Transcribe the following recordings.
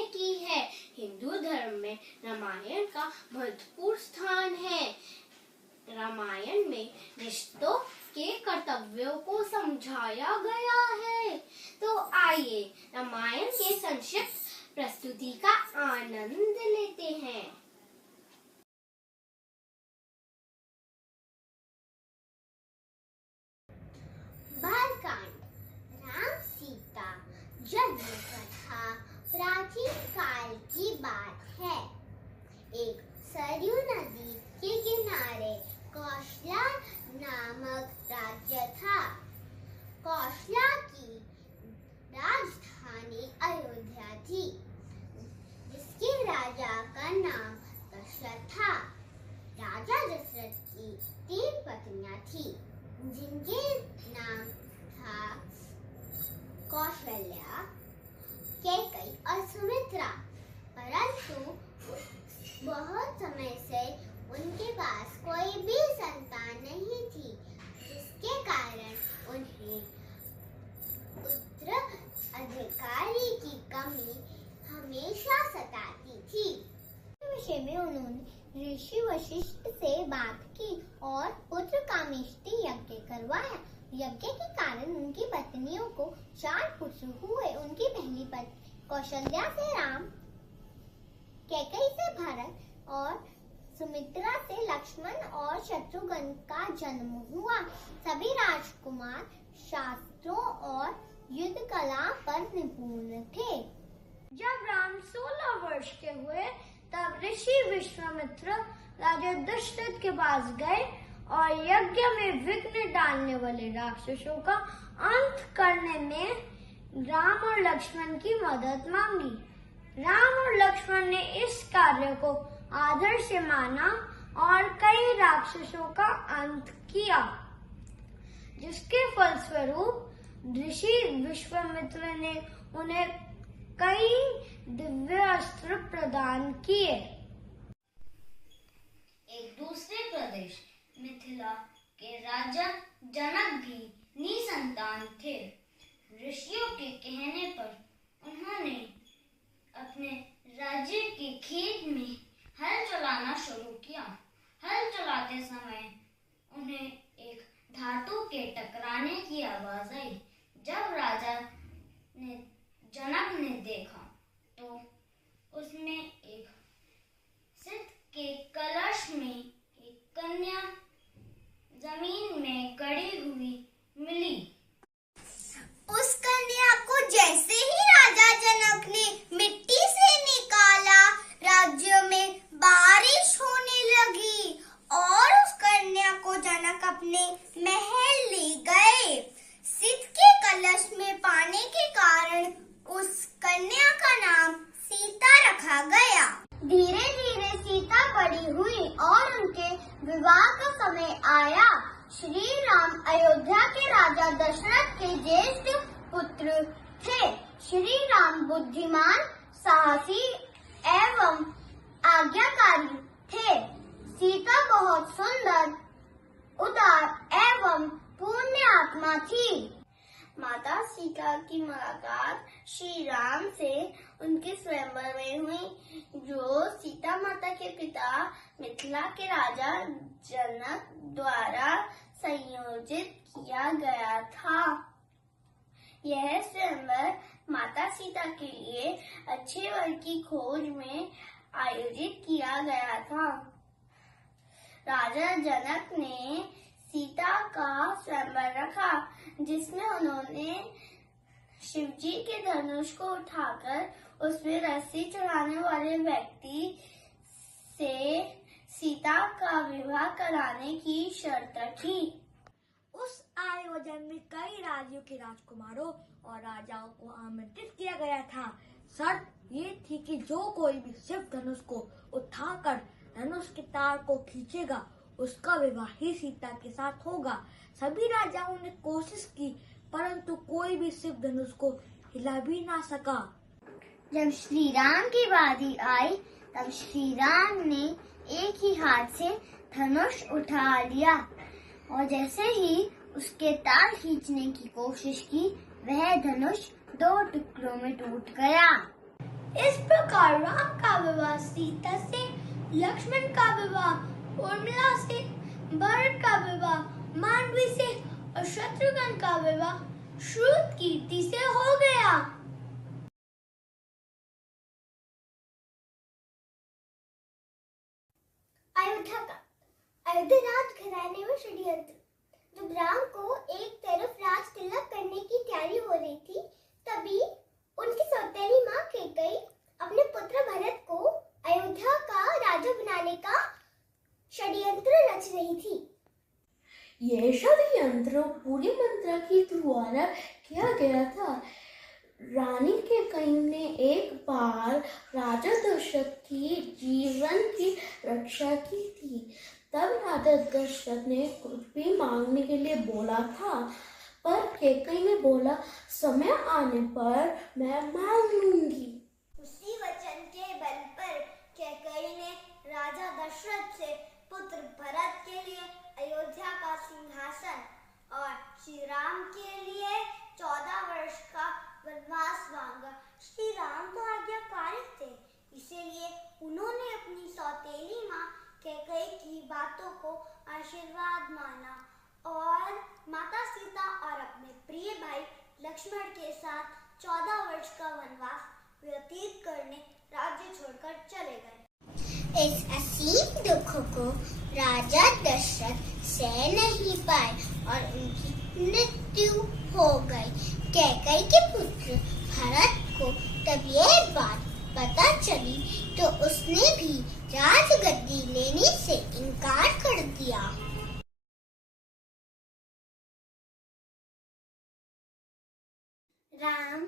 ने की है। हिंदू धर्म में रामायण का महत्वपूर्ण स्थान है। रामायण में रिश्तों के कर्तव्यों को समझाया गया है। तो आइए रामायण के संक्षिप्त प्रस्तुति का आनंद लेते हैं। बालकांड। राम सीता जन्म कथा प्राचीन काल की बात है। एक सरयू नदी के किनारे कौशला नामक राज्य था। कौशला की राजधानी अयोध्या थी, जिसके राजा का नाम दशरथ था। राजा दशरथ की 3 पत्नियां थीं, जिनके नाम था कौशल्या, कैकेयी और सुमित्रा। परंतु बहुत समय से उनके पास कोई भी संतान नहीं थी, जिसके कारण उन्हें उत्तराधिकारी की कमी हमेशा सताती थी। इस विषय में उन्होंने ऋषि वशिष्ठ से बात की और पुत्र कामेष्टि यज्ञ करवाया। यज्ञ के कारण उनकी पत्नियों को 4 पुत्र हुए। उनकी पहली पत्नी कौशल्या से राम, कैकेयी से भरत और सुमित्रा से लक्ष्मण और शत्रुघ्न का जन्म हुआ। सभी राजकुमार शास्त्रों और युद्ध कला पर निपुण थे। जब राम 16 वर्ष के हुए तब ऋषि विश्वामित्र राजा दशरथ के पास गए और यज्ञ में विघ्न डालने वाले राक्षसों का अंत करने में राम और लक्ष्मण की मदद मांगी। राम और लक्ष्मण ने इस कार्य को आदर से माना और कई राक्षसों का अंत किया, जिसके फलस्वरूप ऋषि विश्वामित्र ने उन्हें कई दिव्य अस्त्र प्रदान किए। एक दूसरे प्रदेश मिथिला के राजा जनक भी निसंतान थे। ऋषियों के कहने पर उन्होंने अपने राज्य के खेत में हल चलाना शुरू किया। हल चलाते समय उन्हें एक धातु के टकराने की आवाज आई। जब राजा जनक ने देखा तो उसमें एक सिद्ध के कलश में एक कन्या जमीन में गड़ी हुई मिली। उस कन्या को जैसे ही राजा जनक ने मिट्टी से निकाला, राज्य में बारिश होने लगी और उस कन्या को जनक अपने महल ले गए। सिद्ध के कलश में पानी के कारण उस कन्या का नाम सीता रखा गया। धीरे धीरे सीता बड़ी हुई और उनके विवाह का समय आया। श्री राम अयोध्या के राजा दशरथ के ज्येष्ठ पुत्र थे। श्री राम बुद्धिमान, साहसी एवं आज्ञाकारी थे। सीता बहुत सुंदर, उदार एवं पुण्य आत्मा थी। माता सीता की मुलाकात श्री राम से उनके स्वयंवर में हुई, जो सीता माता के पिता मिथिला के राजा जनक द्वारा संयोजित किया गया था। यह स्वयंवर माता सीता के लिए अच्छे वर की खोज में आयोजित किया गया था। राजा जनक ने सीता का स्वयंवर रखा, जिसमें उन्होंने शिवजी के धनुष को उठाकर उसमें रस्सी चढ़ाने वाले व्यक्ति से सीता का विवाह कराने की शर्त थी। उस आयोजन में कई राज्यों के राजकुमारों और राजाओं को आमंत्रित किया गया था। शर्त ये थी कि जो कोई भी शिव धनुष को उठाकर धनुष के तार को खींचेगा, उसका विवाह ही सीता के साथ होगा। सभी राजाओं ने कोशिश की, परंतु कोई भी शिव धनुष को हिला भी ना सका। जब श्री राम की बारी आई, तब श्री राम ने एक ही हाथ से धनुष उठा लिया और जैसे ही उसके तार खींचने की कोशिश की, वह धनुष 2 टुकड़ों में टूट गया। इस और राम का विवाह सीता से, लक्ष्मण का विवाह उर्मिला से, भरत का विवाह मांडवी से और शत्रुघ्न का विवाह श्रुतकीर्ति से हो गया। अयोध्या राज घराने में षड्यंत्र। जब राम को एक तरफ राज तिलक करने की तैयारी हो रही थी, तभी उनकी सौतेली माँ कैकेयी अपने पुत्र भरत को अयोध्या का राजा बनाने का षड्यंत्र रच रही थी। यह षड्यंत्र पूरी मंत्रा के द्वारा किया गया था। रानी कैकेयी ने एक बार राजा दशरथ की जीवन की रक्षा की थी। तब राजा दशरथ ने कुछ भी मांगने के लिए बोला था, पर कैकेयी ने बोला समय आने पर मैं मांग लूंगी। उसी वचन के बल पर कैकेयी ने राजा दशरथ से पुत्र भरत के लिए अयोध्या का सिंहासन और श्री राम के लिए 14 वर्ष का वनवास मांगा। श्री राम तो आज्ञाकारी थे, इसीलिए उन्होंने अपनी सौतेली माँ कैकेयी की बातों को आशीर्वाद माना और माता सीता और अपने प्रिय भाई लक्ष्मण के साथ 14 वर्ष का वनवास व्यतीत करने राज्य छोड़कर चले गए। इस असीम दुख को राजा दशरथ सह नहीं पाए और उनकी मृत्यु हो गई। कैकेयी के पुत्र भरत को तब यह बात पता चली तो उसने भी राजगद्दी लेने से इनकार कर दिया। राम,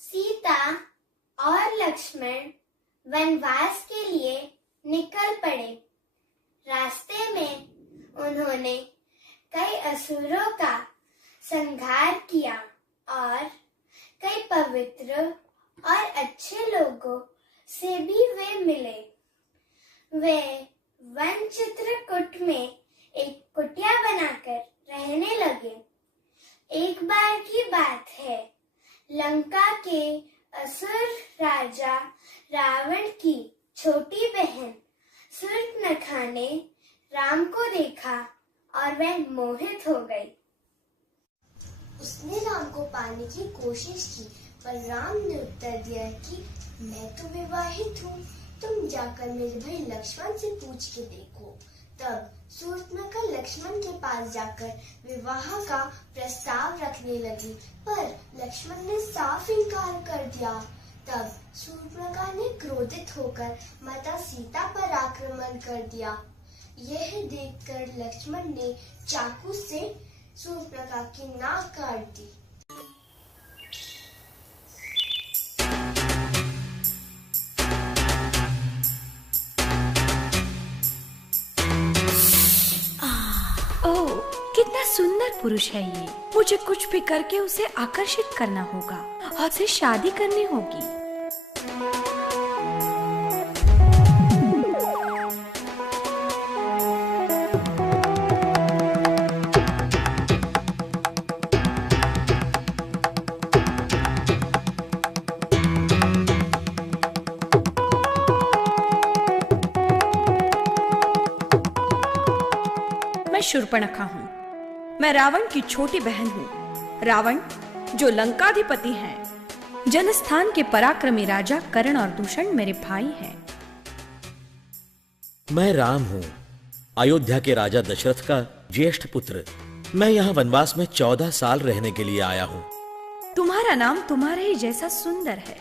सीता और लक्ष्मण वनवास के लिए निकल पड़े। रास्ते में उन्होंने कई असुरों का संहार किया और कई पवित्र और अच्छे लोगों से भी वे मिले। वे वन चित्रकूट में एक कुटिया बनाकर रहने लगे। एक बार की बात है, लंका के असुर राजा रावण की छोटी बहन शूर्पणखा ने राम को देखा और वह मोहित हो गई। उसने राम को पाने की कोशिश की, पर राम ने उत्तर दिया कि मैं तो विवाहित हूँ, तुम जाकर मेरे भाई लक्ष्मण से पूछ के देखो। तब शूर्पणखा लक्ष्मण के पास जाकर विवाह का प्रस्ताव रखने लगी, पर लक्ष्मण ने साफ इनकार कर दिया। तब शूर्पणखा ने क्रोधित होकर माता सीता पर आक्रमण कर दिया। यह देखकर लक्ष्मण ने चाकू से शूर्पणखा की नाक काट दी। ओह, कितना सुंदर पुरुष है ये। मुझे कुछ भी करके उसे आकर्षित करना होगा और उससे शादी करनी होगी। मैं शूर्पणखा हूँ। मैं रावण की छोटी बहन हूँ। रावण जो लंकाधिपति हैं। जनस्थान के पराक्रमी राजा कर्ण और दूषण मेरे भाई हैं। मैं राम हूँ, अयोध्या के राजा दशरथ का ज्येष्ठ पुत्र। मैं यहाँ वनवास में 14 साल रहने के लिए आया हूँ। तुम्हारा नाम तुम्हारे ही जैसा सुंदर है।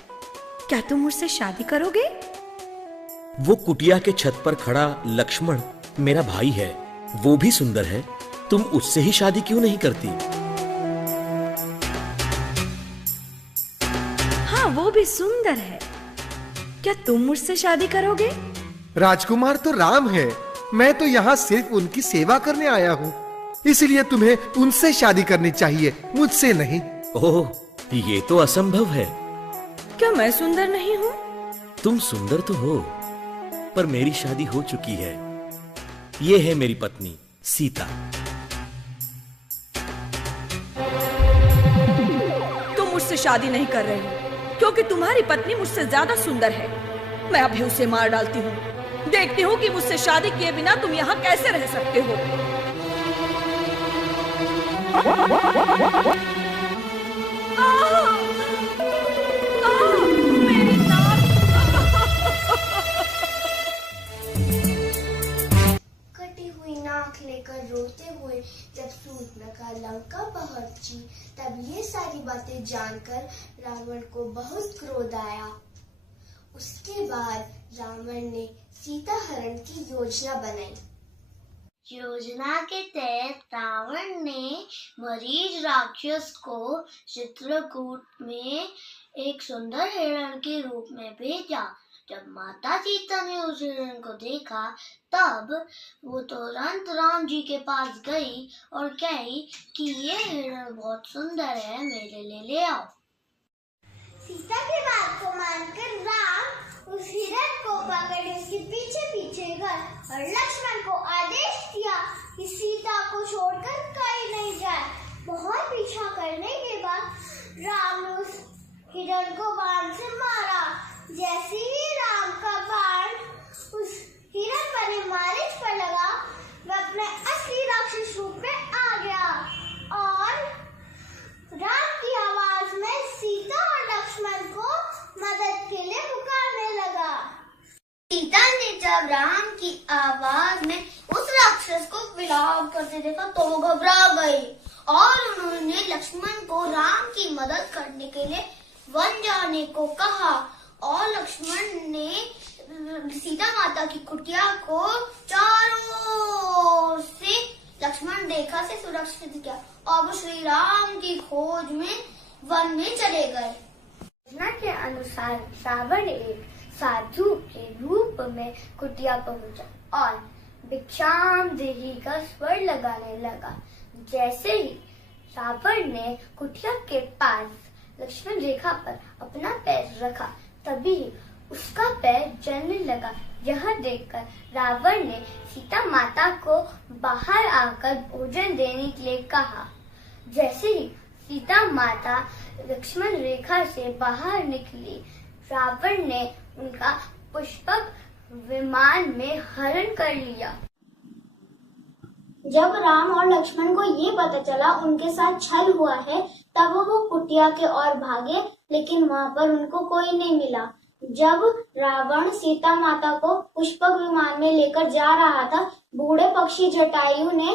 क्या तुम मुझसे शादी करोगे? वो कुटिया के छत पर खड़ा लक्ष्मण मेरा भाई है, वो भी सुंदर है। तुम उससे ही शादी क्यों नहीं करती? हाँ, वो भी सुंदर है। क्या तुम मुझसे शादी करोगे? राजकुमार तो राम है, मैं तो यहाँ सिर्फ उनकी सेवा करने आया हूँ, इसलिए तुम्हें उनसे शादी करनी चाहिए, मुझसे नहीं। ओह, ये तो असंभव है। क्या मैं सुंदर नहीं हूँ? तुम सुंदर तो हो, पर मेरी शादी हो चुकी है। ये है मेरी पत्नी सीता। तुम मुझसे शादी नहीं कर रहे हो क्योंकि तुम्हारी पत्नी मुझसे ज्यादा सुंदर है। मैं अभी उसे मार डालती हूँ। देखती हूँ कि मुझसे शादी किए बिना तुम यहाँ कैसे रह सकते हो। मेरी नाक। कटी हुई नाक लेकर रोते हुए जब शूर्पणखा लंका पहुंची, तब ये सारी बातें जानकर रावण को बहुत क्रोध आया। उसके बाद रावण ने सीता हरण की योजना बनाई। योजना के तहत रावण ने मरीच राक्षस को चित्रकूट में एक सुंदर हिरण के रूप में भेजा। जब माता सीता ने उस हिरण को देखा, तब वो तुरंत राम जी के पास गई और कही कि ये हिरण बहुत सुंदर है, मेरे लिए ले आओ। सीता की बात को मानकर राम उस हिरण को पकड़ उसके पीछे पीछे गए और लक्ष्मण को आदेश दिया कि सीता को छोड़कर कहीं नहीं जाए। बहुत पीछा करने के बाद राम ने उस हिरण को बाण से मारा। जैसे ही राम का बाण उस हिरण बने मारिच पर लगा, वह अपने असली राक्षस रूप में आ गया और राम की आवाज में सीता और लक्ष्मण को मदद के लिए पुकारने लगा। सीता ने जब राम की आवाज में उस राक्षस को विलाप करते देखा तो वो घबरा गई और उन्होंने लक्ष्मण को राम की मदद करने के लिए वन जाने को कहा और लक्ष्मण ने सीता माता की कुटिया को चारों ओर से लक्ष्मण रेखा से सुरक्षित किया और वो श्री राम की खोज में वन में चले गए। योजना के अनुसार रावण एक साधु के रूप में कुटिया पहुंचा और भिक्षाम देही का स्वर लगाने लगा। जैसे ही रावण ने कुटिया के पास लक्ष्मण रेखा पर अपना पैर रखा, तभी उसका पैर जलने लगा। यह देखकर रावण ने सीता माता को बाहर आकर भोजन देने के लिए कहा। जैसे ही सीता माता लक्ष्मण रेखा से बाहर निकली, रावण ने उनका पुष्पक विमान में हरण कर लिया। जब राम और लक्ष्मण को ये पता चला उनके साथ छल हुआ है, तब वो कुटिया के ओर भागे, लेकिन वहाँ पर उनको कोई नहीं मिला। जब रावण सीता माता को पुष्पक विमान में लेकर जा रहा था, बूढ़े पक्षी जटायु ने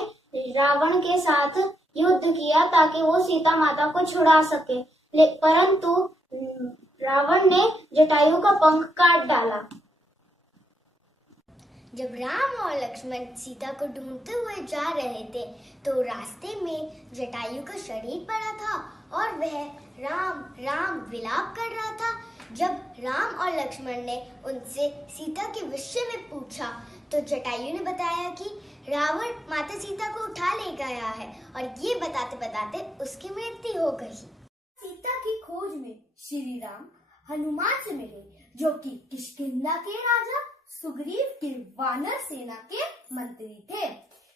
रावण के साथ युद्ध किया ताकि वो सीता माता को छुड़ा सके, परंतु रावण ने जटायु का पंख काट डाला। जब राम और लक्ष्मण सीता को ढूंढते हुए जा रहे थे, तो रास्ते में जटायु का शरीर पड़ा था और वह राम राम विलाप कर रहा था। जब राम और लक्ष्मण ने उनसे सीता के विषय में पूछा, तो जटायु ने बताया कि रावण माता सीता को उठा ले गया है और ये बताते बताते उसकी मृत्यु हो गई। सीता की खोज में श्री राम हनुमान से मिले, जो कि किष्किंधा के राजा सुग्रीव के वानर सेना के मंत्री थे।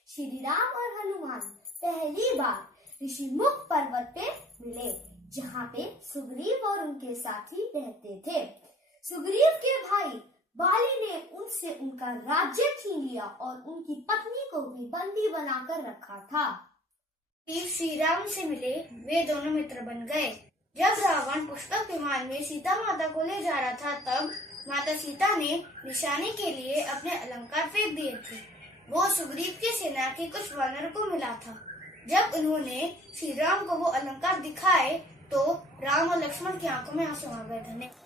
श्री राम और हनुमान पहली बार ऋषिमुख पर्वत पे मिले, जहाँ पे सुग्रीव और उनके साथी रहते थे। सुग्रीव के भाई बाली ने उनसे उनका राज्य छीन लिया और उनकी पत्नी को भी बंदी बनाकर रखा था। श्री राम से मिले, वे दोनों मित्र बन गए। जब रावण पुष्पक विमान में सीता माता को ले जा रहा था, तब माता सीता ने निशाने के लिए अपने अलंकार फेंक दिए थे। वो सुग्रीव की सेना के कुछ वानर को मिला था। जब उन्होंने श्री राम को वो अलंकार दिखाए, तो राम और लक्ष्मण की आंखों में आंसू आ गए। धन्यवाद।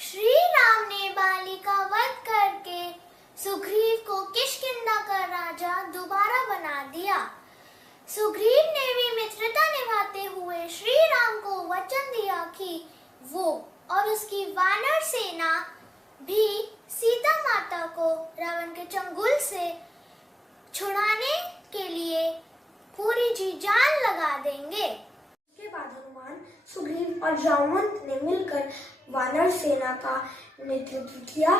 श्री राम ने बाली का वध करके सुग्रीव को किष्किंधा का राजा दोबारा बना दिया। सुग्रीव ने भी मित्रता निभाते हुए श्री राम को वचन दिया कि वो और उसकी वानर सेना भी सीता माता को रावण के चंगुल से छुड़ाने के लिए पूरी जी जान लगा देंगे। इसके बाद हनुमान, सुग्रीव और जामवंत ने मिलकर वानर सेना का नेतृत्व किया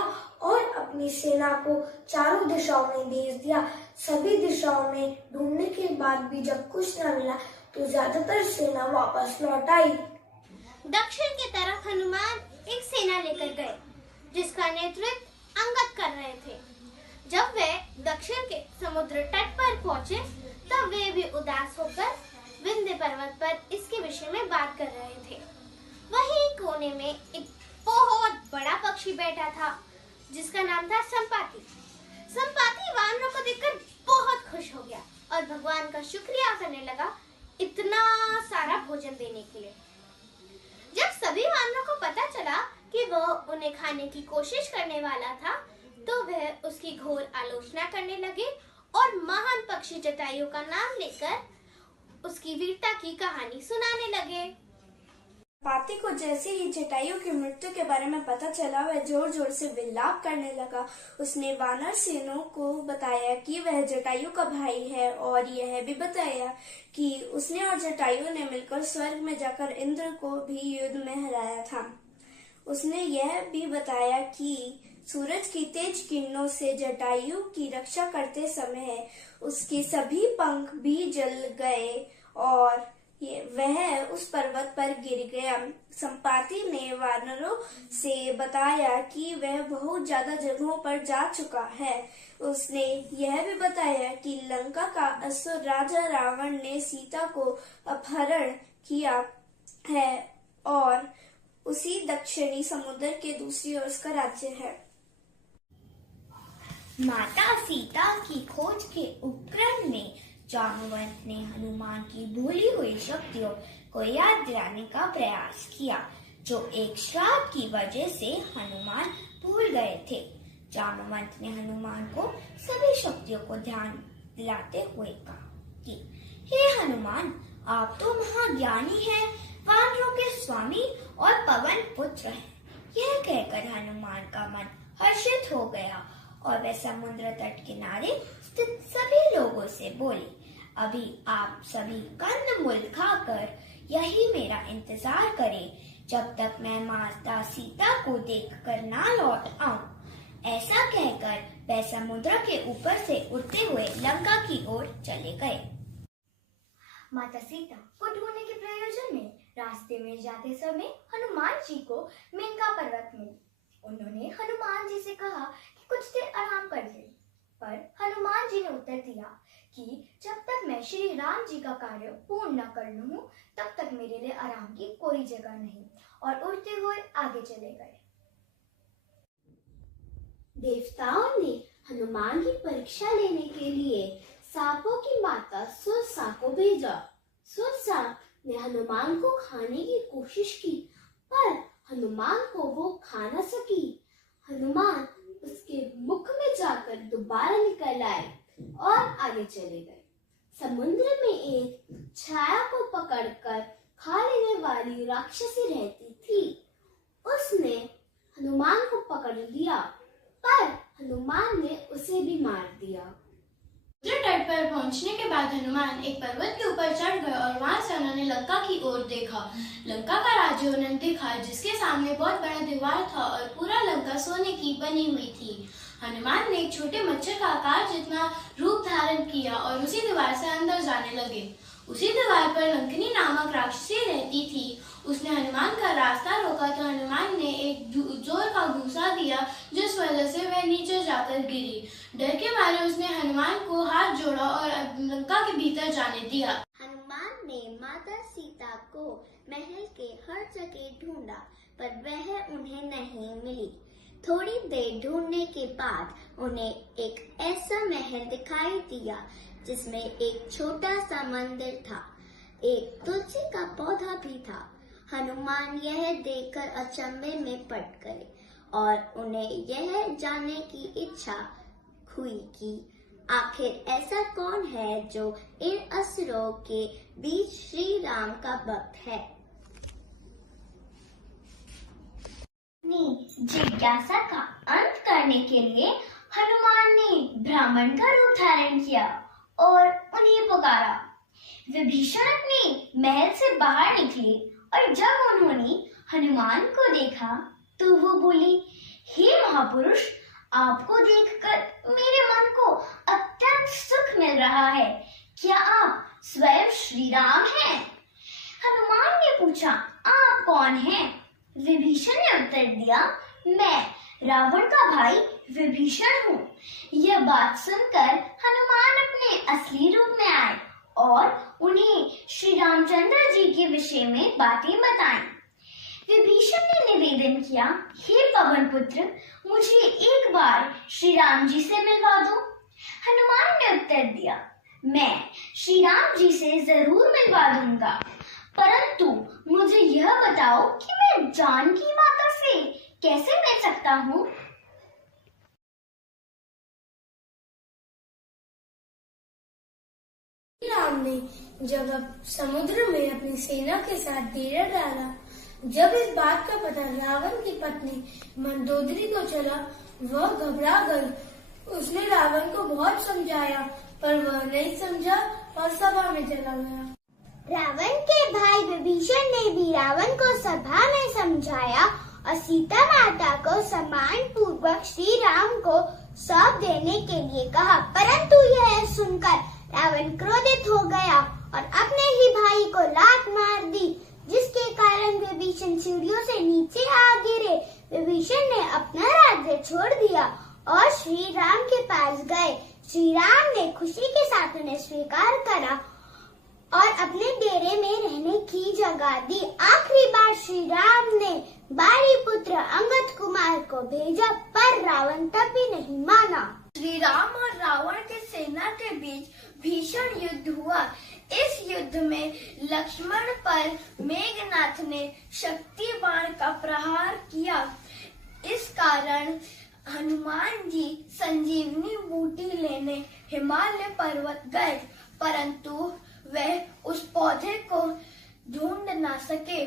और अपनी सेना को चारों दिशाओं में भेज दिया। सभी दिशाओं में ढूंढने के बाद भी जब कुछ न मिला, तो ज्यादातर सेना वापस लौट आई। दक्षिण की तरफ हनुमान एक सेना लेकर गए, जिसका नेतृत्व अंगद कर रहे थे। जब वे दक्षिण के समुद्र तट पर पहुंचे तब वे भी उदास होकर विंध्य पर्वत पर इसके विषय में बात कर रहे थे। वहीं कोने में एक बहुत बड़ा पक्षी बैठा था जिसका नाम था संपाति। संपाति वानरों को देखकर बहुत खुश हो गया और भगवान का शुक्रिया करने लगा इतना सारा भोजन देने के लिए। जब सभी वानरों को पता चला कि वह उन्हें खाने की कोशिश करने वाला था तो वह उसकी घोर आलोचना करने लगे और महान पक्षी जटायु का नाम लेकर उसकी वीरता की कहानी सुनाने लगे। संपाति को जैसे ही जटायु की मृत्यु के बारे में पता चला वह जोर जोर से विलाप करने लगा। उसने वानर सेनों को बताया कि वह जटायु का भाई है और यह भी बताया कि उसने और जटायु ने मिलकर स्वर्ग में जाकर इंद्र को भी युद्ध में हराया था। उसने यह भी बताया कि सूरज की तेज किरणों से जटायु की रक्षा करते समय उसके सभी पंख भी जल गए और वह उस पर्वत पर गिर गया। संपाति ने वानरों से बताया कि वह बहुत ज्यादा जगहों पर जा चुका है। उसने यह भी बताया कि लंका का असुर राजा रावण ने सीता को अपहरण किया है और उसी दक्षिणी समुद्र के दूसरी ओर उसका राज्य है। माता सीता की खोज के उपक्रम में जामवंत ने हनुमान की भूली हुई शक्तियों को याद दिलाने का प्रयास किया जो एक श्राप की वजह से हनुमान भूल गए थे। जामवंत ने हनुमान को सभी शक्तियों को ध्यान दिलाते हुए कहा कि हे हनुमान, आप तो महाज्ञानी हैं, वानरों के स्वामी और पवन पुत्र हैं। यह कहकर हनुमान का मन हर्षित हो गया और वह समुद्र तट किनारे स्थित सभी लोगों से बोले, अभी आप सभी कंदमूल खाकर यही मेरा इंतजार करें जब तक मैं माता सीता को देखकर ना लौट आऊं। ऐसा कहकर वह समुद्र के ऊपर से उड़ते हुए लंका की ओर चले गए। माता सीता को ढूंढने के प्रयोजन में रास्ते में जाते समय हनुमान जी को मेनका पर्वत मिली। उन्होंने हनुमान जी से कहा कि कुछ देर आराम कर ले, पर हनुमान जी ने उत्तर दिया कि जब तक मैं श्री राम जी का कार्य पूर्ण न कर लूं तब तक मेरे लिए आराम की कोई जगह नहीं, और उड़ते हुए आगे चले गए। देवताओं ने हनुमान की परीक्षा लेने के लिए सांपों की माता सुरसा को भेजा। सुरसा ने हनुमान को खाने की कोशिश की पर हनुमान को वो खा न सकी। हनुमान उसके मुख में जाकर दोबारा निकल आए और आगे चले गए। समुद्र में एक छाया को पकड़कर खा लेने वाली राक्षसी रहती थी। उसने हनुमान को पकड़ लिया पर हनुमान ने उसे भी मार दिया। समुद्र तट पर पहुंचने के बाद हनुमान एक पर्वत के ऊपर चढ़ गए और वहां से उन्होंने लंका की ओर देखा। लंका का राज्य उन्होंने देखा जिसके सामने बहुत बड़ा दीवार था और पूरा लंका सोने की बनी हुई थी। हनुमान ने एक छोटे मच्छर का आकार जितना रूप धारण किया और उसी दीवार से अंदर जाने लगे। उसी दीवार पर लंकनी नामक राक्षसी रहती थी। उसने हनुमान का रास्ता रोका तो हनुमान ने एक जोर का घूंसा दिया जिस वजह से वह नीचे जाकर गिरी। डर के मारे उसने हनुमान को हाथ जोड़ा और लंका के भीतर जाने दिया। हनुमान ने माता सीता को महल के हर जगह ढूंढा पर वह उन्हें नहीं मिली। थोड़ी देर ढूंढने के बाद उन्हें एक ऐसा महल दिखाई दिया जिसमें एक छोटा सा मंदिर था। एक तुलसी का पौधा भी था। हनुमान यह देखकर अचंभे में पड़ गए और उन्हें यह जानने की इच्छा हुई कि आखिर ऐसा कौन है जो इन असुरों के बीच श्री राम का भक्त है। जिज्ञासा का अंत करने के लिए हनुमान ने ब्राह्मण का रूप धारण किया और उन्हें पुकारा। विभीषण अपने महल से बाहर निकले और जब उन्होंने हनुमान को देखा तो वो बोली, हे महापुरुष, आपको देखकर मेरे मन को अत्यंत सुख मिल रहा है। क्या आप स्वयं श्री राम हैं? हनुमान ने पूछा, आप कौन हैं? विभीषण ने उत्तर दिया, मैं रावण का भाई विभीषण हूँ। यह बात सुनकर हनुमान अपने असली रूप में आए और उन्हें श्री रामचंद्र जी के विषय में बातें बताएं। विभीषण ने निवेदन किया, हे पवन पुत्र, मुझे एक बार श्री राम जी से मिलवा दो। हनुमान ने उत्तर दिया, मैं श्री राम जी से जरूर मिलवा दूंगा, परंतु मुझे यह बताओ कि मैं जानकी माता से कैसे मिल सकता हूँ? राम ने जब अब समुद्र में अपनी सेना के साथ डेरा डाला, जब इस बात का पता रावण की पत्नी मंदोदरी को चला, वह घबरा गई। उसने रावण को बहुत समझाया, पर वह नहीं समझा और सभा में चला गया। रावण के भाई विभीषण ने भी रावण को सभा में समझाया और सीता माता को सम्मान पूर्वक श्री राम को सौंप देने के लिए कहा, परंतु यह सुनकर रावण क्रोधित हो गया और अपने ही भाई को लात मार दी, जिसके कारण विभीषण सीढ़ियों से नीचे आ गिरे। विभीषण ने अपना राज्य छोड़ दिया और श्री राम के पास गए। श्री राम ने खुशी के साथ उन्हें स्वीकार करा और अपने डेरे में रहने की जगह दी। आखिरी बार श्री राम ने बारी पुत्र अंगद कुमार को भेजा, पर रावण तब भी नहीं माना। श्री राम और रावण की सेना के बीच भीषण युद्ध हुआ। इस युद्ध में लक्ष्मण पर मेघनाथ ने शक्ति बाण का प्रहार किया। इस कारण हनुमान जी संजीवनी बूटी लेने हिमालय पर्वत गए, परंतु वह उस पौधे को ढूंढ न सके।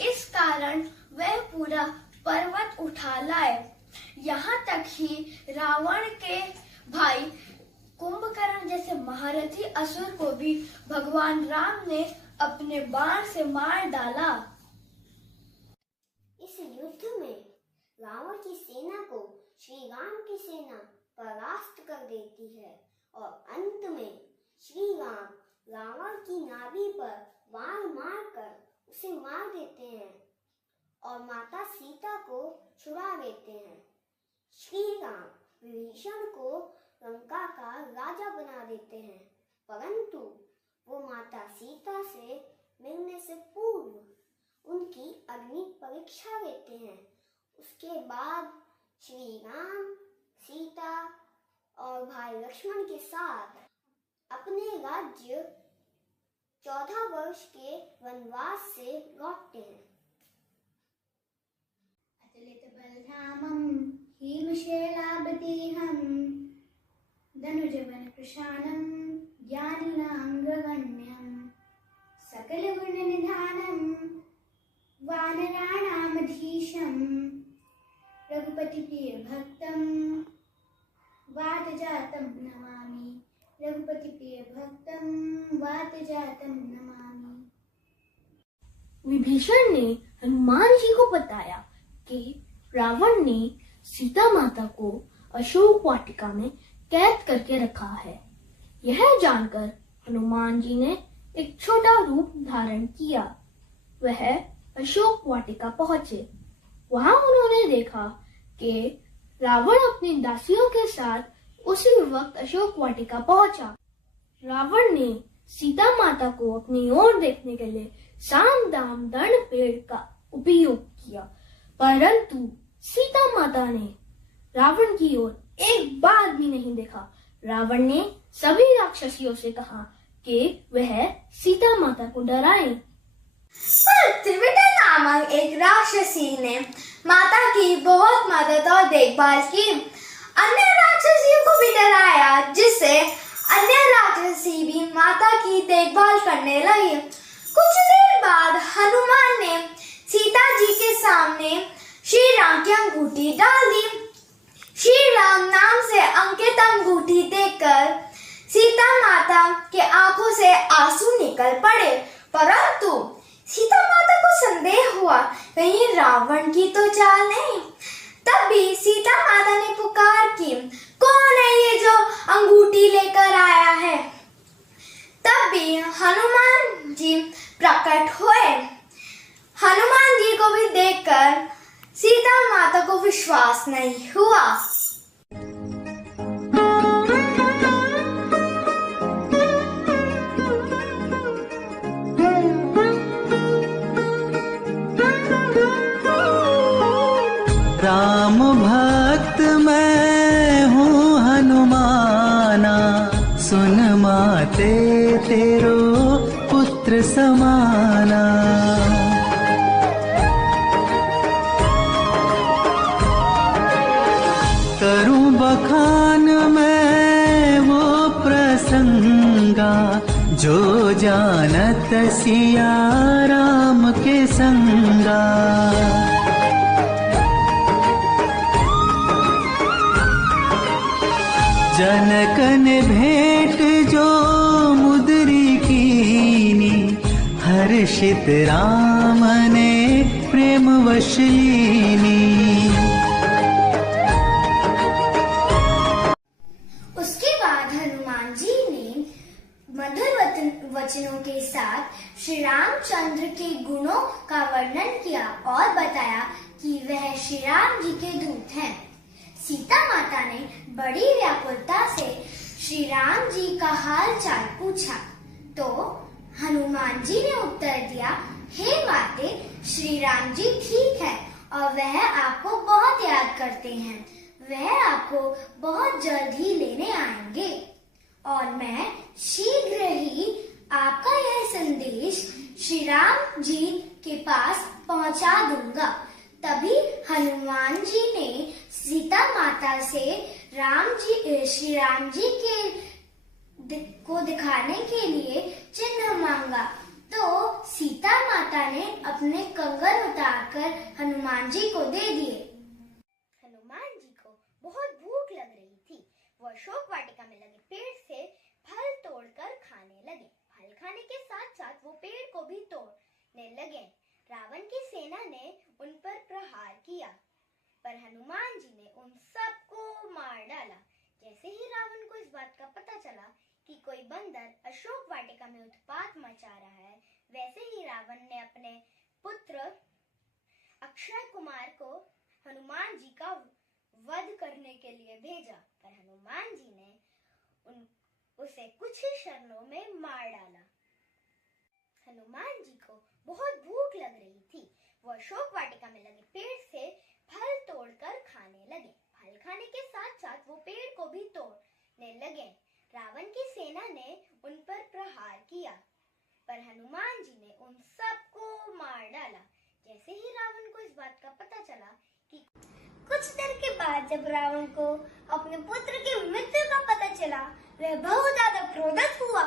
इस कारण वह पूरा पर्वत उठा लाए। यहाँ तक ही रावण के भाई कुंभकर्ण जैसे महारथी असुर को भी भगवान राम ने अपने बाण से मार डाला। इस युद्ध में रावण की सेना को श्री राम की सेना परास्त कर देती है और अंत में श्री राम रावण की नाभि पर वार मारकर उसे मार देते हैं और माता सीता को छुड़ा लेते हैं। श्री राम विभीषण को लंका का राजा बना देते हैं, परंतु वो माता सीता से मिलने से पूर्व उनकी अग्नि परीक्षा लेते हैं। उसके बाद श्री राम, सीता और भाई लक्ष्मण के साथ अपने राज्य 14 वर्ष के वनवास से लौटते हैं। अतुलित बलधामं हिमशैलावदेहं धनुजवन कृशानं ज्ञानिनां ग्रगण्यं सकलगुणनिधानं वानराणामधीशं रघुपतिप्रिय भक्तं वातजातं नमामि। रघुपतिप्रिय भक्तं वातजातं नमामि। विभीषण ने हनुमान जी को बताया कि रावण ने सीता माता को अशोक वाटिका में कैद करके रखा है। यह जानकर हनुमान जी ने एक छोटा रूप धारण किया। वह अशोक वाटिका पहुंचे। वहां उन्होंने देखा कि रावण अपनी दासियों के साथ उसी वक्त अशोक वाटिका पहुंचा। रावण ने सीता माता को अपनी ओर देखने के लिए साम दाम दंड पेड़ का उपयोग किया, परंतु सीता माता ने रावण की ओर एक बार भी नहीं देखा। रावण ने सभी राक्षसियों से कहा कि वह सीता माता को डराएं। पर त्रिविटा नामक एक राक्षसी ने माता की बहुत मदद और देखभाल की। अन्य राक्षसियों को भी डराया, जिससे अन्य राक्षसी भी माता की देखभाल करने लगे। कुछ देर बाद हनुमान ने सीता जी के सामने श्री राम की अंगूठी डाल दी। श्री राम नाम से अंकित अंगूठी देखकर सीता माता के आंखों से आंसू निकल पड़े, परंतु सीता माता को संदेह हुआ कहीं रावण की तो चाल नहीं। तब भी सीता माता ने पुकार की, कौन है ये जो अंगूठी लेकर आया है? तब भी हनुमान जी प्रकट हुए। हनुमान जी को भी देखकर सीता माता को विश्वास नहीं नहीं हुआ। राम भक्त मैं हूँ हनुमाना, सुन माते तेरो पुत्र समाना। करूं बखान मैं वो प्रसंगा, जो जानत सिया राम के संगा। जनकन भेंट जो मुद्री कीनी, हर्षित राम ने प्रेम वश लीनी। उसके बाद हनुमान जी ने मधुर वचनों के साथ श्री रामचंद्र के गुणों का वर्णन किया और बताया कि वह श्री राम जी के दूत हैं। सीता माता ने बड़ी व्याकुलता से श्री राम जी का हाल चाल पूछा तो हनुमान जी ने उत्तर दिया, हे माते, श्री राम जी ठीक है और वह आपको बहुत याद करते हैं। वह आपको बहुत जल्द ही लेने आएंगे और मैं शीघ्र ही आपका यह संदेश श्री राम जी के पास पहुंचा दूंगा। तभी हनुमान जी ने सीता माता से श्री राम जी को दिखाने के लिए चिन्ह मांगा तो सीता माता ने अपने कंगन उतारकर हनुमान जी को दे दिए। हनुमान जी को बहुत भूख लग रही थी। वह अशोक वाटिका में लगे पेड़ से फल तोड़कर खाने लगे। फल खाने के साथ साथ वो पेड़ को भी तोड़ने लगे। रावण की सेना ने उन पर प्रहार किया पर हनुमान जी ने उन सबको मार डाला। जैसे ही रावण को इस बात का पता चला कि कोई बंदर अशोक वाटिका में उत्पात मचा रहा है, वैसे ही रावण ने अपने पुत्र अक्षय कुमार को हनुमान जी का वध करने के लिए भेजा पर हनुमान जी ने उसे कुछ ही क्षणों में मार डाला। हनुमान जी को बहुत भूख लग रही थी। वो अशोक वाटिका में लगे पेड़ से फल तोड़कर खाने लगे। फल खाने के साथ साथ वो पेड़ को भी तोड़ने लगे। रावण की सेना ने उन पर प्रहार किया पर हनुमान जी ने उन सबको मार डाला। जैसे ही रावण को इस बात का पता चला कि कुछ देर के बाद जब रावण को अपने पुत्र की मृत्यु का पता चला, वह बहुत ज्यादा क्रोधित हुआ।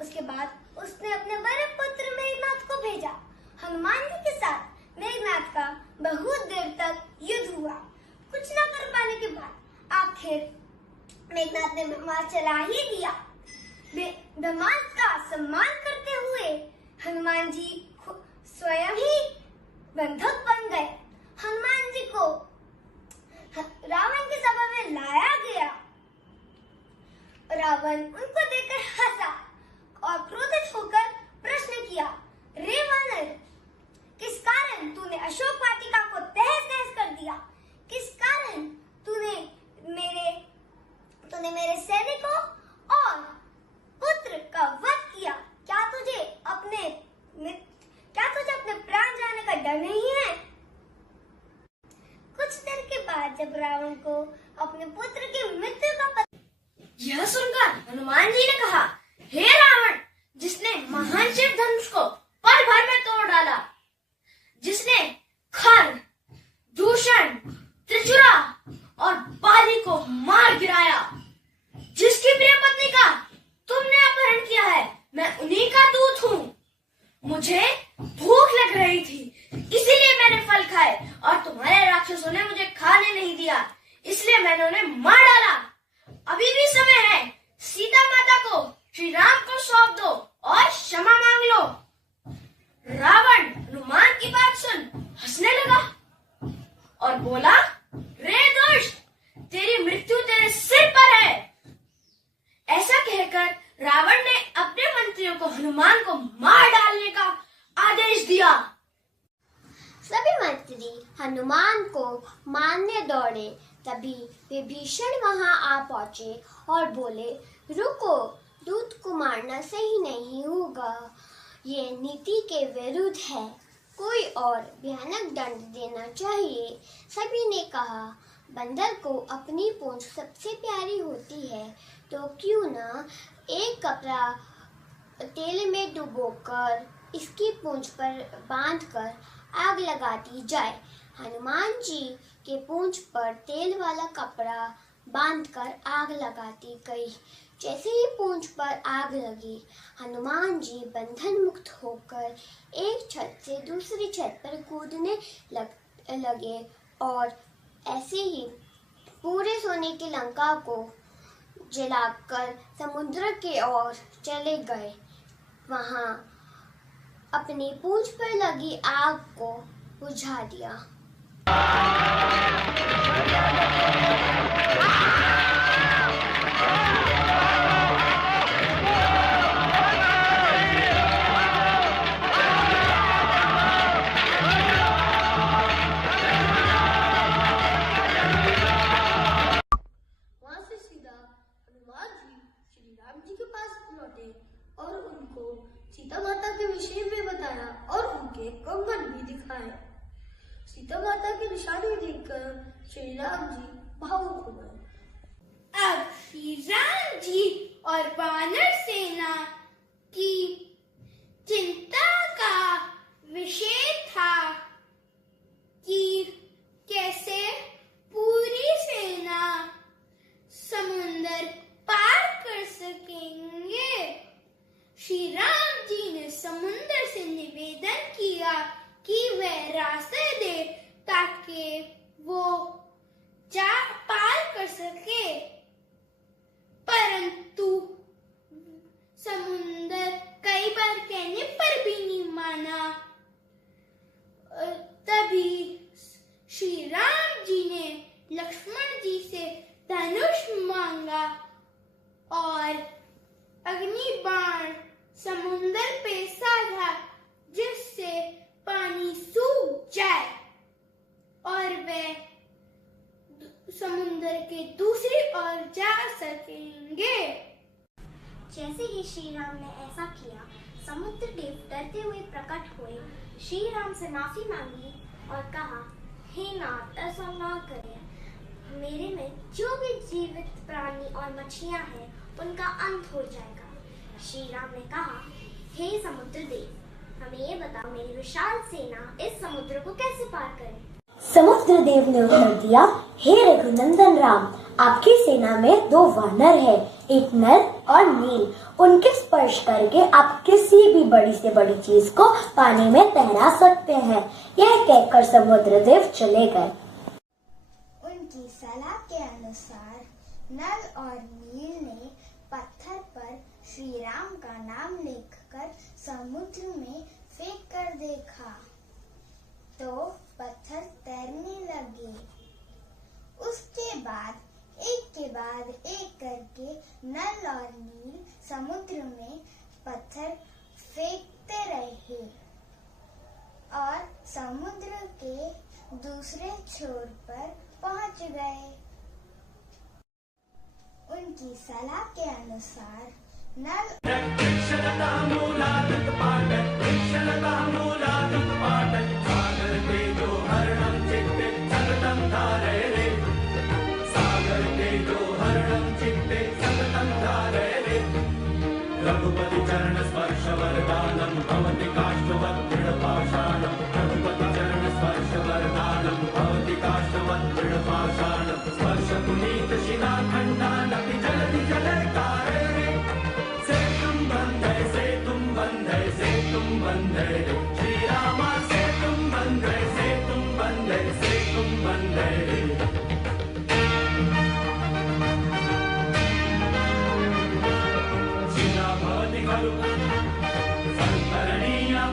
उसके बाद उसने अपने बड़े पुत्र मेघनाथ को भेजा। हनुमान जी के साथ मेघनाथ का बहुत देर तक युद्ध हुआ। कुछ न कर पाने के बाद आखिर मेघनाथ ने ब्रह्मास्त्र चला ही दिया। ब्रह्मास्त्र का सम्मान करते हुए हनुमान जी स्वयं ही बंधक बन गए। हनुमान जी को रावण की सभा में लाया गया। रावण उनको देखकर हंसा और क्रोधित होकर प्रश्न किया, रे वानर, किस कारण तूने अशोक वाटिका को तहस नहस कर दिया? किस कारण तूने मेरे सैनिकों और पुत्र का वध किया? क्या तुझे अपने प्राण जाने का डर नहीं है? कुछ देर के बाद जब रावण को अपने पुत्र की मृत्यु का पता यह सुनकर हनुमान जी ने कहा, हे रावण, जिसने महान शिव धनुष को पल भर में तोड़ डाला, जिसने खर, दूषण, त्रिजुरा और बाली को मार गिराया, जिसकी प्रिय पत्नी का तुमने अपहरण किया है, मैं उन्हीं का दूत हूँ। मुझे भूख लग रही थी, इसीलिए मैंने फल खाए और तुम्हारे राक्षसों ने मुझे खाने नहीं दिया, इसलिए मैंने उन्हें मार डाला। अभी भी समय है, सीता माता को श्री राम को सौंप दो और क्षमा मांग लो। रावण हनुमान की बात सुन हंसने लगा और बोला, रे दुष्ट, तेरी मृत्यु तेरे सिर पर है। ऐसा कहकर रावण ने अपने मंत्रियों को हनुमान को मार डालने का आदेश दिया। सभी मंत्री हनुमान को मारने दौड़ दौड़े। तभी विभीषण वहां आ पहुंचे और बोले, रुको, दूत को मारना सही नहीं होगा, ये नीति के विरुद्ध है, कोई और भयानक दंड देना चाहिए। सभी ने कहा, बंदर को अपनी पूंछ सबसे प्यारी होती है, तो क्यों ना एक कपड़ा तेल में डुबोकर इसकी पूंछ पर बांधकर आग लगा दी जाए। हनुमान जी के पूंछ पर तेल वाला कपड़ा बांधकर आग लगाती गई। जैसे ही पूंछ पर आग लगी, हनुमान जी बंधन मुक्त होकर एक छत से दूसरी छत पर कूदने लगे और ऐसे ही पूरे सोने की लंका को जलाकर समुद्र की ओर चले गए। वहां अपनी पूंछ पर लगी आग को बुझा दिया। वहां से सीधा हनुमान जी श्री राम जी के पास लौटे और उनको सीता माता के विषय में बताया और उनके कंगन भी दिखाए। सीता माता की निशानी देखकर श्री राम जी भावुक हो गए। अब श्री राम जी और वानर सेना की चिंता का विषय था कि कैसे पूरी सेना समुद्र पार कर सकेंगे। श्री राम जी ने समुद्र से निवेदन किया कि वह रास्ते दे ताकि वो पार कर सके, परंतु समुद्र कई बार कहने पर भी नहीं माना। तभी श्री राम जी ने लक्ष्मण जी से धनुष मांगा और अग्नि बाण समुद्र पे साधा, जिससे पानी सूख जाए और वे समुद्र के दूसरी ओर जा सकेंगे। जैसे ही श्री राम ने ऐसा किया, समुद्र देव डरते हुए प्रकट हुए, श्री राम से माफी मांगी और कहा, हे नाथ, ऐसा ना करें, मेरे में जो भी जीवित प्राणी और मछलियां हैं उनका अंत हो जाएगा। श्री राम ने कहा, हे समुद्र देव, हमें ये बताओ, मेरी विशाल सेना इस समुद्र को कैसे पार करे। समुद्र देव ने उत्तर दिया, हे रघुनंदन राम, आपकी सेना में 2 वानर है, एक नर और नील। उनके स्पर्श करके आप किसी भी बड़ी से बड़ी चीज को पानी में तैरा सकते हैं। यह कहकर समुद्र देव चले गए। उनकी सलाह के अनुसार नल और नील ने पत्थर पर श्री राम का नाम लिखकर समुद्र में फेंक कर देखा, तो पत्थर तैरने लगे। उसके बाद एक करके नल और नील समुद्र में पत्थर फेंकते रहे और समुद्र के दूसरे छोर पर पहुंच गए। उनकी सलाह के अनुसार नल रघुपति चरण स्पर्श वरदानं भवति काष्ठवत् दृढपाषाणं। रघुपति चरण स्पर्श वरदानं भवति काष्ठवत् दृढपाषाणं। स्पर्श पुनीत शिलाखण्डानपि जलति जलकारे रे। सेतुं बन्धे सेतुं बन्धे सेतुं बन्धे रे। श्रीराम सेतुं बन्धे सेतुं बन्धे सेतुं बन्धे रे। शिला भवति खलु संतरणीया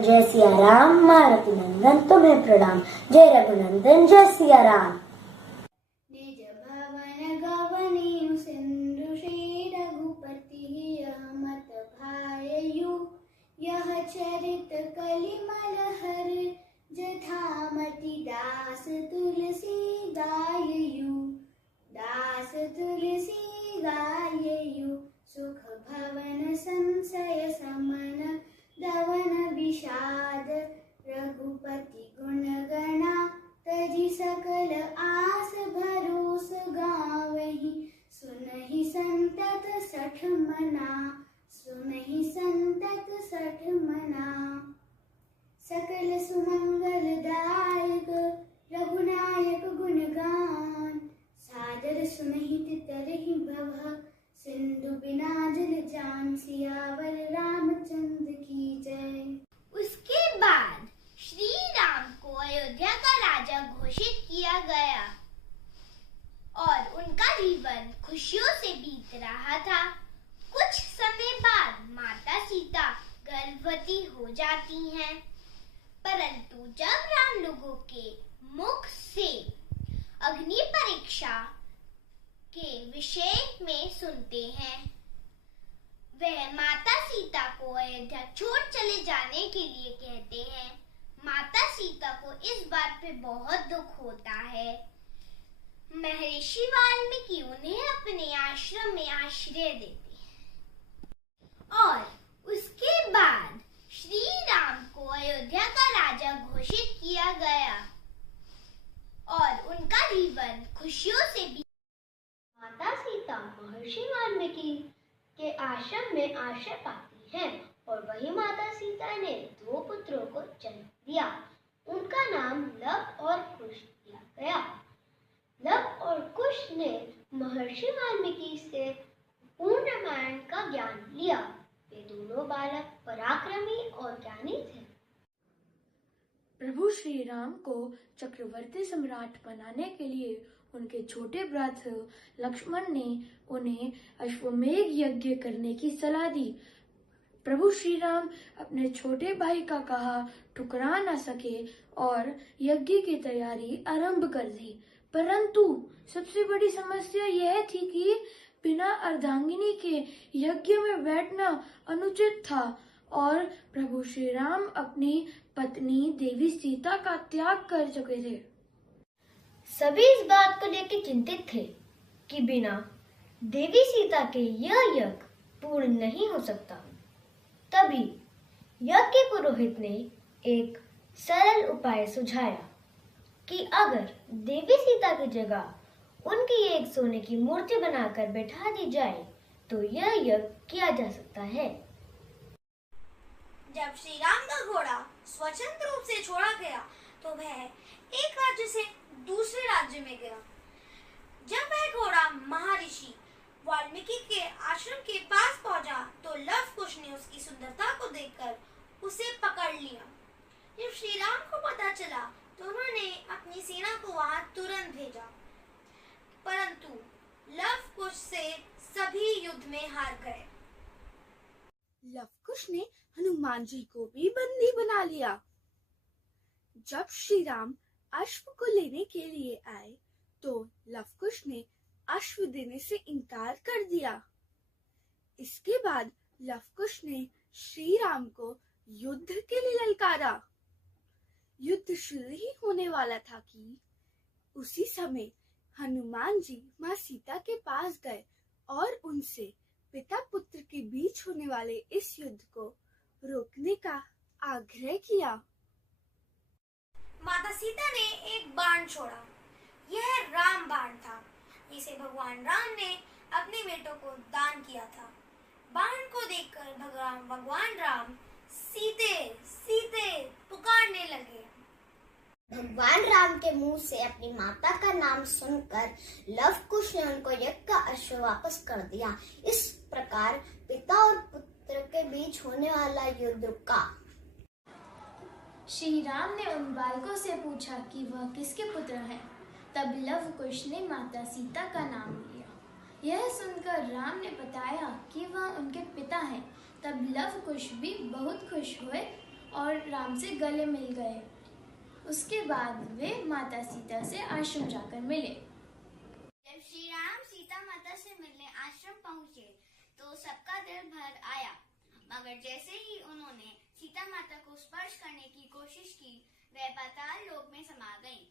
नंदन जय सिया राम, मारुति नंदन तुम्हें प्रणाम, जय रघुनंदन जय सिया राम। निज भवन गवनीयु सिंधु श्री रघुपति यह मत भाययु, यह चरित कलिमल हर जथामति दास तुलसी गाययु, दास तुलसी गाययु। सुख भवन संशय समन दवन विषाद, रघुपति गुण गणा तजि सकल आस भरोस गावहि, सुनहि संतत सठ मना, सुनहि संतत सठ मना। सकल सुमंगल दायक रघुनायक गुणगान, सादर सुनहि तितरहि भव, सिंधु बिना जल जान, सियावर रामचंद्र की जय। उसके बाद श्री राम को अयोध्या का राजा घोषित किया गया और उनका जीवन खुशियों से बीत रहा था। कुछ समय बाद माता सीता गर्भवती हो जाती हैं, परंतु जब राम लोगों के मुख से अग्नि परीक्षा के विषय में सुनते हैं, वह माता सीता को अयोध्या छोड़ चले जाने के लिए कहते हैं। माता सीता को इस बात पे बहुत दुख होता है। महर्षि वाल्मीकि उन्हें अपने आश्रम में आश्रय देते हैं और उसके बाद श्री राम को अयोध्या का राजा घोषित किया गया और उनका जीवन खुशियों से माता सीता महर्षि वाल्मीकि के आश्रम में आश्रय पाती हैं और वही माता सीता ने 2 पुत्रों को जन्म दिया। उनका नाम लव और कुश दिया गया। लव और कुश ने महर्षि वाल्मीकि से पूर्ण रामायण का ज्ञान लिया। वे दोनों बालक पराक्रमी और ज्ञानी थे। प्रभु श्री राम को चक्रवर्ती सम्राट बनाने के लिए उनके छोटे भ्राता लक्ष्मण ने उन्हें अश्वमेध यज्ञ करने की सलाह दी। प्रभु श्री राम अपने छोटे भाई का कहा ठुकरा न सके और यज्ञ की तैयारी आरंभ कर दी, परंतु सबसे बड़ी समस्या यह थी कि बिना अर्धांगिनी के यज्ञ में बैठना अनुचित था और प्रभु श्री राम अपनी पत्नी देवी सीता का त्याग कर चुके थे। सभी इस बात को लेकर चिंतित थे कि बिना देवी सीता के यह यज्ञ पूर्ण नहीं हो सकता। तभी यज्ञ पुरोहित ने एक सरल उपाय सुझाया कि अगर देवी सीता की जगह उनकी एक सोने की मूर्ति बनाकर बैठा दी जाए तो यह यज्ञ किया जा सकता है। जब श्री राम का घोड़ा स्वतंत्र रूप से छोड़ा गया तो वह एक राज्य से दूसरे राज्य में गया। जब वह घोड़ा महर्षि वाल्मीकि के आश्रम के पास पहुंचा तो लव कुश ने उसकी सुंदरता को देखकर उसे पकड़ लिया। जब श्री राम को पता चला तो उन्होंने अपनी सेना को वहां तुरंत भेजा, परंतु लव कुश से सभी युद्ध में हार गए। लव कुश ने हनुमान जी को भी बंदी बना लिया। जब श्री राम अश्व को लेने के लिए आए तो लव कुश ने अश्व देने से इनकार कर दिया। इसके बाद लव कुश ने श्री राम को युद्ध के लिए ललकारा। युद्ध शुरू ही होने वाला था कि उसी समय हनुमान जी माँ सीता के पास गए और उनसे पिता पुत्र के बीच होने वाले इस युद्ध को रोकने का आग्रह किया। माता सीता ने एक बाण छोड़ा। यह राम बाण था। इसे भगवान राम ने अपने बेटों को दान किया था। बाण को देखकर भगवान राम सीते सीते पुकारने लगे। भगवान राम के मुंह से अपनी माता का नाम सुनकर लव कुश ने उनको यज्ञ का अश्व वापस कर दिया। इस प्रकार पिता और पुत्र के बीच होने वाला युद्ध रुका। श्री राम ने उन बालकों से पूछा कि वह किसके पुत्र हैं। तब लव कुश ने माता सीता का नाम लिया। यह सुनकर राम ने बताया कि वह उनके पिता हैं। तब लव कुश भी बहुत खुश हुए और राम से गले मिल गए। उसके बाद वे माता सीता से आश्रम जाकर मिले। जब श्री राम सीता माता से मिलने आश्रम पहुँचे तो सबका दिल भर आया, मगर जैसे ही उन्होंने सीता माता को स्पर्श करने की कोशिश की, वह पाताल लोक में समा गईं।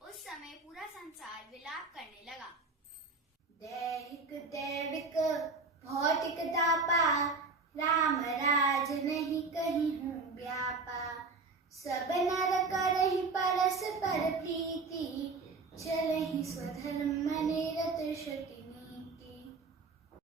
उस समय पूरा संसार विलाप करने लगा। दैहिक दैविक भौतिक तापा, राम राज नहीं कहीं हूँ व्यापा। सब नर कर